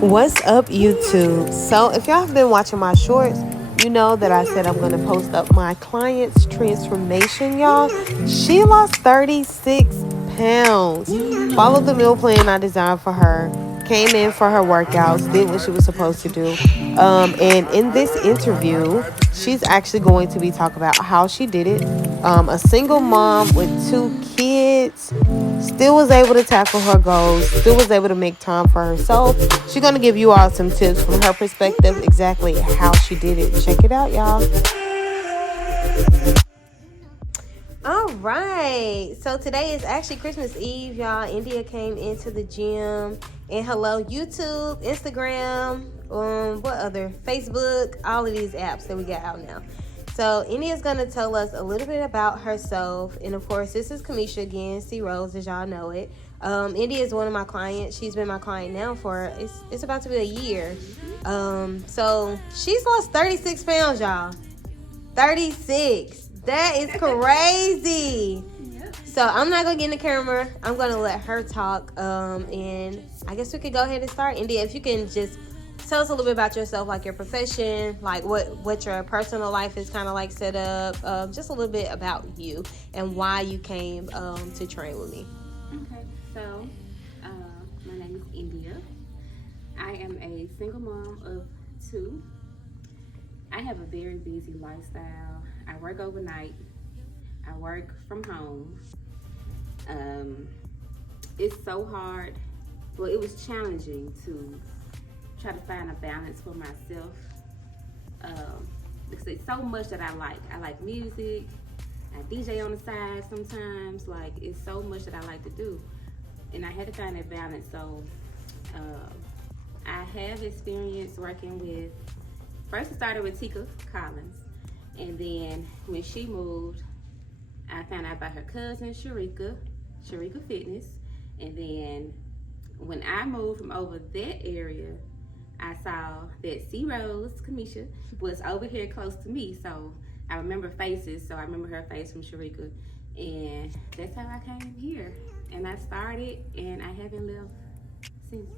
What's up, YouTube? So, if y'all have been watching my shorts, you know that I said I'm going to post up my client's transformation, y'all. She lost 36 pounds. Followed the meal plan I designed for her. Came in for her workouts, did what she was supposed to do. And in this interview, she's actually going to be talking about how she did it. A single mom with 2 kids, still was able to tackle her goals, still was able to make time for herself. She's going to give you all some tips from her perspective, exactly how she did it. Check it out, y'all. All right. So today is actually Christmas Eve, y'all. India came into the gym. And hello, YouTube, Instagram, what other? Facebook, all of these apps that we got out now. So India's going to tell us a little bit about herself. And of course, this is Kamisha again, C Rose, as y'all know it. India is one of my clients. She's been my client now for, it's about to be a year. So she's lost 36 pounds, y'all. 36. That is crazy. So I'm not going to get in the camera. I'm going to let her talk. And I guess we could go ahead and start. India, if you can just tell us a little bit about yourself, like your profession, like what your personal life is kind of like set up. Just a little bit about you and why you came to train with me. Okay, so my name is India. I am a single mom of 2. I have a very busy lifestyle. I work overnight. I work from home. It's so hard. Well, it was challenging to try to find a balance for myself. Because it's so much that I like. I like music. I DJ on the side sometimes. Like, it's so much that I like to do. And I had to find that balance. So I have experience working with, first I started with Tika Collins. And then when she moved, I found out about her cousin, Sharika Fitness. And then when I moved from over that area, I saw that C Rose, Kamisha, was over here close to me. So I remember faces. So I remember her face from Sharika. And that's how I came here. And I started, and I haven't left since.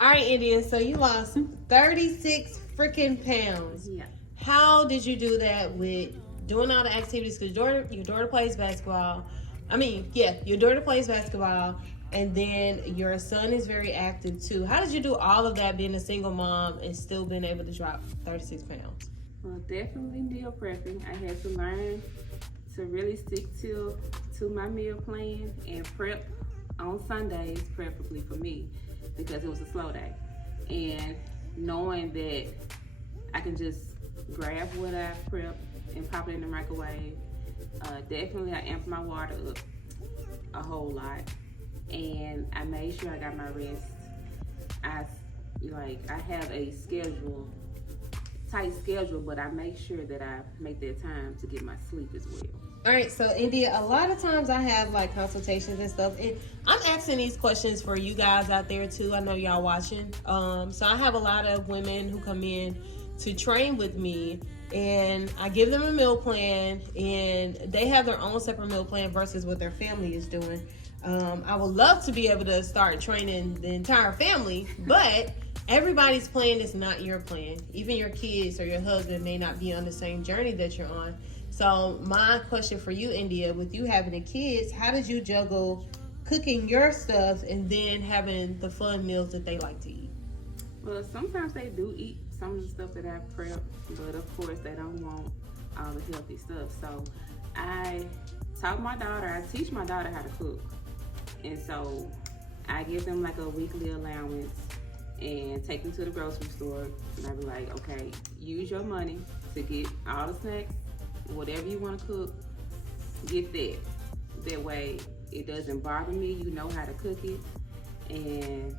All right, India. So you lost 36 freaking pounds. Yeah. How did you do that with doing all the activities? Because your daughter plays basketball. Your daughter plays basketball, and then your son is very active too. How did you do all of that being a single mom and still being able to drop 36 pounds? Well, definitely meal prepping. I had to learn to really stick to my meal plan and prep on Sundays, preferably for me, because it was a slow day. And knowing that I can just grab what I prepped and pop it in the microwave. Definitely I amped my water up a whole lot. And I made sure I got my rest. I have a tight schedule, but I make sure that I make that time to get my sleep as well. All right, so India, a lot of times I have like consultations and stuff, and I'm asking these questions for you guys out there too. I know y'all watching. So I have a lot of women who come in to train with me, and I give them a meal plan, and they have their own separate meal plan versus what their family is doing. I would love to be able to start training the entire family, but everybody's plan is not your plan. Even your kids or your husband may not be on the same journey that you're on. So my question for you, India, with you having the kids, how did you juggle cooking your stuff and then having the fun meals that they like to eat? Well, sometimes they do eat some of the stuff that I prep, but of course they don't want all the healthy stuff. So I teach my daughter how to cook. And so I give them like a weekly allowance and take them to the grocery store. And I be like, okay, use your money to get all the snacks, whatever you want to cook, get that. That way it doesn't bother me. You know how to cook it, and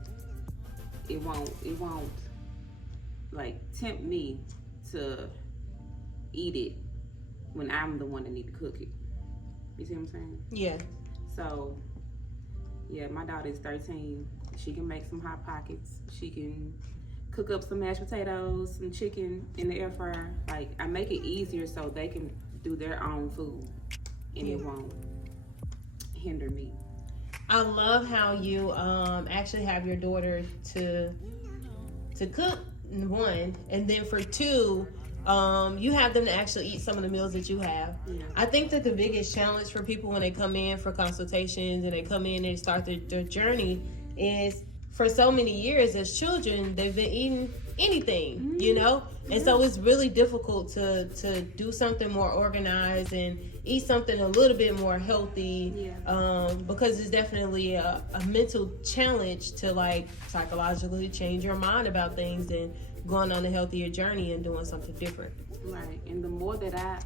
it won't like tempt me to eat it when I'm the one that need to cook it. You see what I'm saying? Yeah. So yeah, my daughter is 13. She can make some hot pockets. She can cook up some mashed potatoes, some chicken in the air fryer. Like, I make it easier so they can do their own food and it won't hinder me. I love how you actually have your daughter to to cook, one, and then for two, you have them to actually eat some of the meals that you have. Yeah. I think that the biggest challenge for people when they come in for consultations and they come in and start their journey is, for so many years as children, they've been eating anything, you know? And so it's really difficult to do something more organized and eat something a little bit more healthy, because it's definitely a mental challenge to, like, psychologically change your mind about things and going on a healthier journey and doing something different. Right. And the more that I,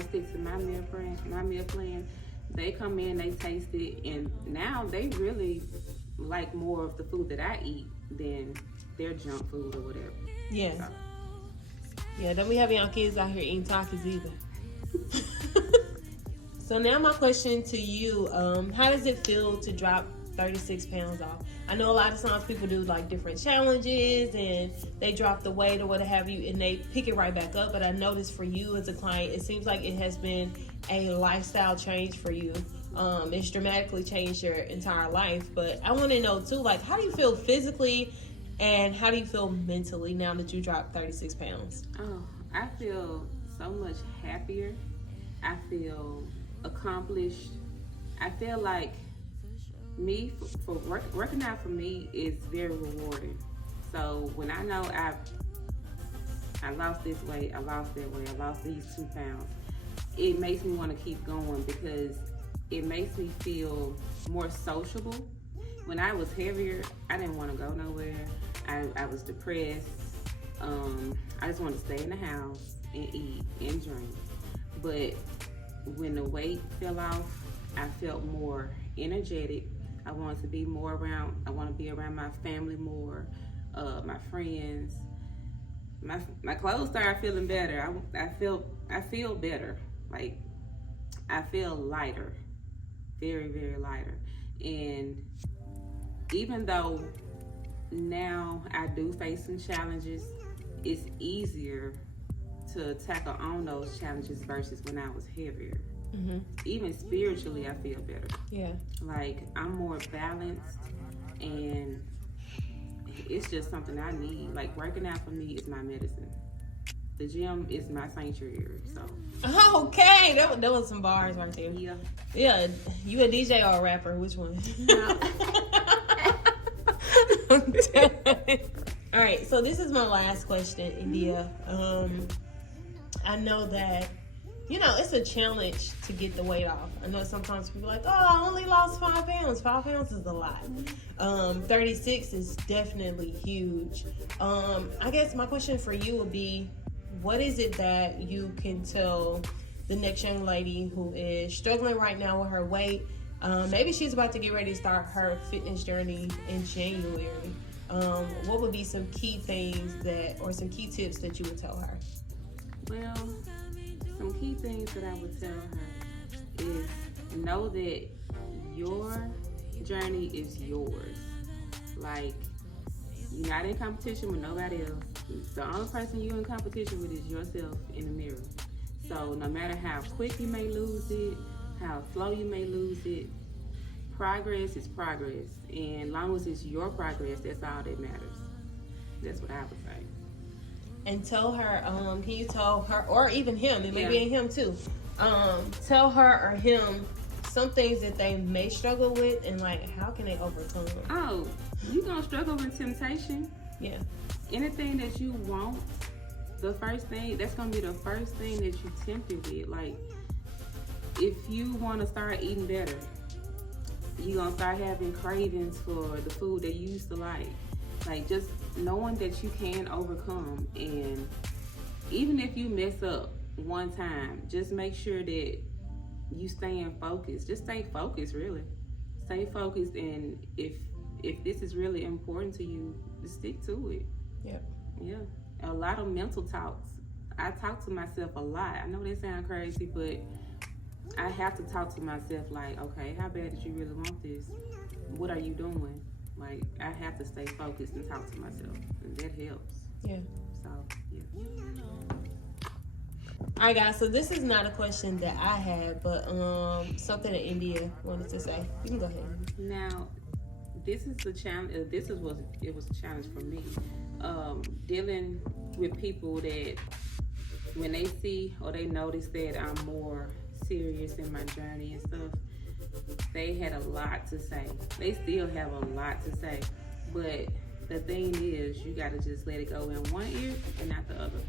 stick to my meal plan, they come in, they taste it, and now they really like more of the food that I eat than their junk food or whatever. Yeah. So. Yeah, don't be having our kids out here eating Takis either. So now my question to you, how does it feel to drop 36 pounds off? I know a lot of times people do like different challenges and they drop the weight or what have you and they pick it right back up. But I noticed for you as a client, it seems like it has been a lifestyle change for you. It's dramatically changed your entire life. But I want to know too, like, how do you feel physically and how do you feel mentally now that you dropped 36 pounds? Oh, I feel so much happier. I feel accomplished. I feel like for working out for me is very rewarding. So when I know I lost this weight, I lost that weight, I lost these 2 pounds, it makes me want to keep going because it makes me feel more sociable. When I was heavier, I didn't want to go nowhere. I was depressed. I just wanted to stay in the house and eat and drink. But when the weight fell off, I felt more energetic. I wanted to be more around. I want to be around my family more, my friends. My clothes started feeling better. I feel better. Like, I feel lighter, very, very lighter. And even though now I do face some challenges, it's easier to tackle on those challenges versus when I was heavier. Mm-hmm. Even spiritually, I feel better. Yeah. Like, I'm more balanced, and it's just something I need. Like, working out for me is my medicine. The gym is my sanctuary. So. Okay, that was some bars right there. Yeah. Yeah. You a DJ or a rapper? Which one? No. All right. So this is my last question, India. I know that, it's a challenge to get the weight off. I know sometimes people are like, oh, I only lost 5 pounds. 5 pounds is a lot. 36 is definitely huge. I guess my question for you would be, what is it that you can tell the next young lady who is struggling right now with her weight? Maybe she's about to get ready to start her fitness journey in January. What would be some key things or some key tips that you would tell her? Well, some key things that I would tell her is know that your journey is yours. Like, you're not in competition with nobody else. The only person you're in competition with is yourself in the mirror. So no matter how quick you may lose it, how slow you may lose it, progress is progress. And as long as it's your progress, that's all that matters. That's what I would say. And tell her, can you tell her, or even him, it may be in him too, tell her or him some things that they may struggle with and, like, how can they overcome them? Oh, you're going to struggle with temptation. Yeah. Anything that you want, that's going to be the first thing that you tempted with. Like, if you want to start eating better, you're going to start having cravings for the food that you used to like. Like, just knowing that you can overcome. And even if you mess up one time, just make sure that you stay in focus. Just stay focused, really. Stay focused, and if this is really important to you, just stick to it. Yep. Yeah. A lot of mental talks. I talk to myself a lot. I know that sounds crazy, but I have to talk to myself like, okay, how bad did you really want this? What are you doing? Like, I have to stay focused and talk to myself, and that helps. Yeah. So, yeah. All right, guys. So this is not a question that I had, but something that India wanted to say. You can go ahead. Now, this is a challenge. It was a challenge for me. Dealing with people that when they see or they notice that I'm more serious in my journey and stuff, they had a lot to say. They still have a lot to say, but the thing is, you gotta just let it go in one ear and not the other,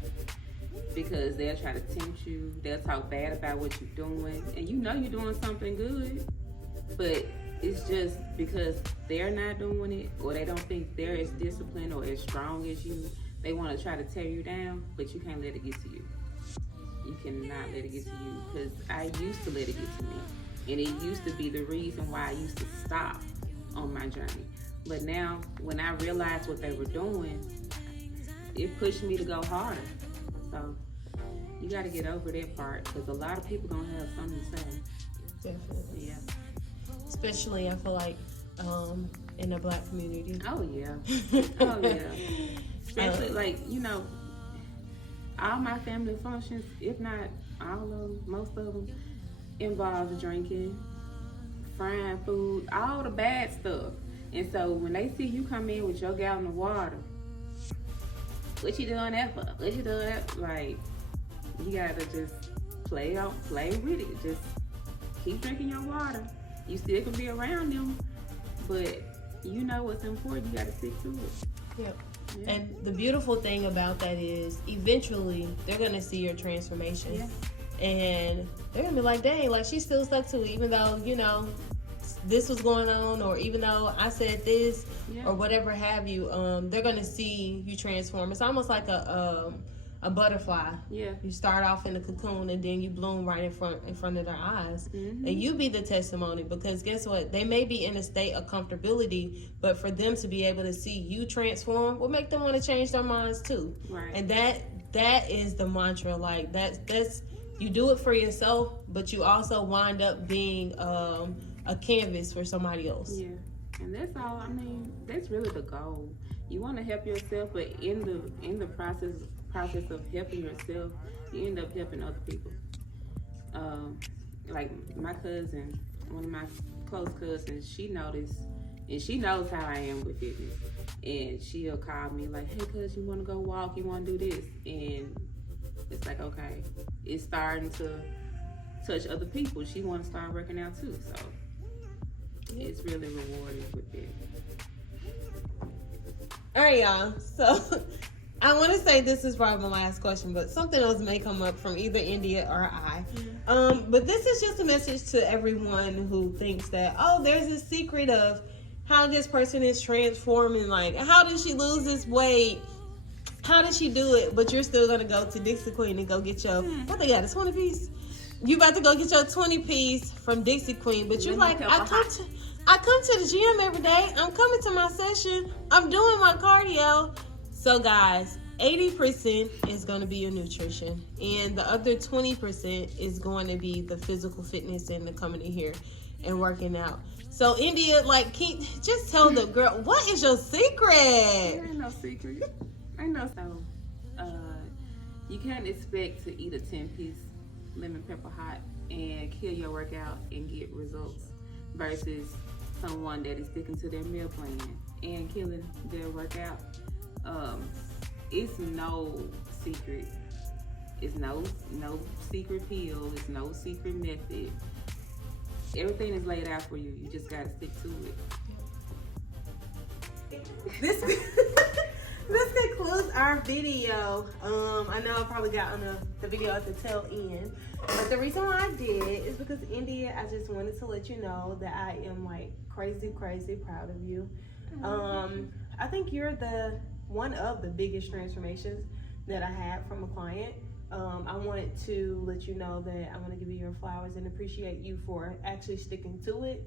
because they'll try to tempt you. They'll talk bad about what you're doing, and you know you're doing something good, but it's just because they're not doing it, or they don't think they're as disciplined or as strong as you. They want to try to tear you down, but you can't let it get to you. You cannot let it get to you, because I used to let it get to me, and it used to be the reason why I used to stop on my journey. But now, when I realized what they were doing, it pushed me to go harder. So you got to get over that part, because a lot of people gonna have something to say. Definitely. Yeah. Especially, I feel like, in the Black community. Oh yeah. Oh yeah. Especially like, you know, all my family functions, if not all of them, most of them, involve drinking, frying food, all the bad stuff. And so when they see you come in with your gallon of water, what you doing that for? What you doing that? Like, you gotta just play with it. Just keep drinking your water. You still can be around them, but you know what's important. You gotta stick to it. Yep. Yeah. And the beautiful thing about that is, eventually they're gonna see your transformation, and they're gonna be like, "Dang, like she's still stuck to it, even though you know this was going on, or even though I said this, or whatever have you." They're gonna see you transform. It's almost like a butterfly. Yeah. You start off in a cocoon and then you bloom right in front of their eyes. Mm-hmm. And you be the testimony, because guess what? They may be in a state of comfortability, but for them to be able to see you transform will make them want to change their minds too. Right. And that is the mantra. Like that's you do it for yourself, but you also wind up being a canvas for somebody else. Yeah. And that's all. I mean, that's really the goal. You want to help yourself, but in the process of helping yourself, you end up helping other people. Like my cousin, one of my close cousins, she noticed, and she knows how I am with fitness, and she'll call me like, "Hey, cuz, you want to go walk? You want to do this?" And it's like, okay, it's starting to touch other people. She want to start working out too, so it's really rewarding with it. All right, y'all. So I want to say this is probably my last question, but something else may come up from either India or I. But this is just a message to everyone who thinks that, oh, there's a secret of how this person is transforming. Like, how did she lose this weight? How did she do it? But you're still going to go to Dixie Queen and go get your, what they got, a 20 piece? You about to go get your 20 piece from Dixie Queen, but you're like, I come to the gym every day. I'm coming to my session. I'm doing my cardio. So guys, 80% is going to be your nutrition, and the other 20% is going to be the physical fitness and the coming in here and working out. So India, like, just tell the girl, what is your secret? There ain't no secret. Ain't no so. You can't expect to eat a 10-piece lemon pepper hot and kill your workout and get results versus someone that is sticking to their meal plan and killing their workout. It's no secret. It's no secret pill. It's no secret method. Everything is laid out for you. You just gotta stick to it. This concludes our video. I know I probably got on the video at the tail end, but the reason why I did is because India, I just wanted to let you know that I am like crazy proud of you. I think you're one of the biggest transformations that I had from a client. I wanted to let you know that I want to give you your flowers and appreciate you for actually sticking to it,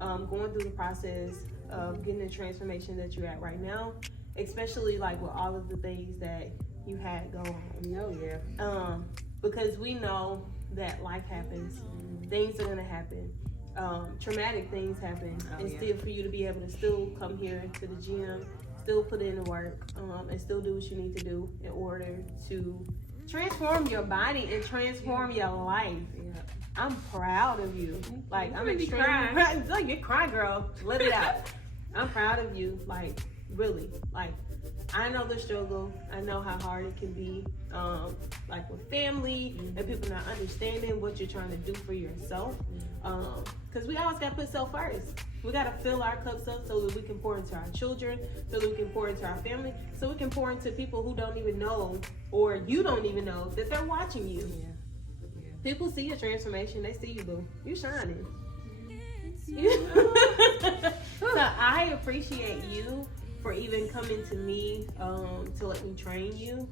going through the process of getting the transformation that you're at right now, especially like with all of the things that you had go on. Oh yeah. Because we know that life happens, things are gonna happen, traumatic things happen, and still for you to be able to still come here to the gym, still put in the work, and still do what you need to do in order to transform your body and transform your life. Yeah. I'm proud of you. Like, I'm extremely proud. You cry, girl. Let it out. I'm proud of you. Like, really. Like, I know the struggle. I know how hard it can be. Like with family and people not understanding what you're trying to do for yourself. Because we always got to put self first. We got to fill our cups up so that we can pour into our children, so that we can pour into our family, so we can pour into people who don't even know, or you don't even know, that they're watching you. Yeah. People see your transformation. They see you, boo. You shining. So I appreciate you for even coming to me to let me train you,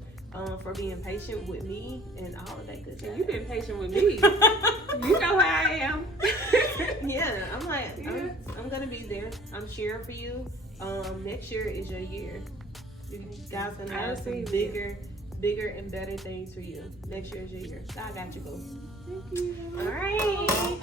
for being patient with me and all of that good stuff. You've been patient with me. You know how I am. Yeah, I'm like, I'm gonna be there. I'm cheering for you. Next year is your year. You guys gonna have some bigger and better things for you. Next year is your year. God got you, boo. Thank you. All right.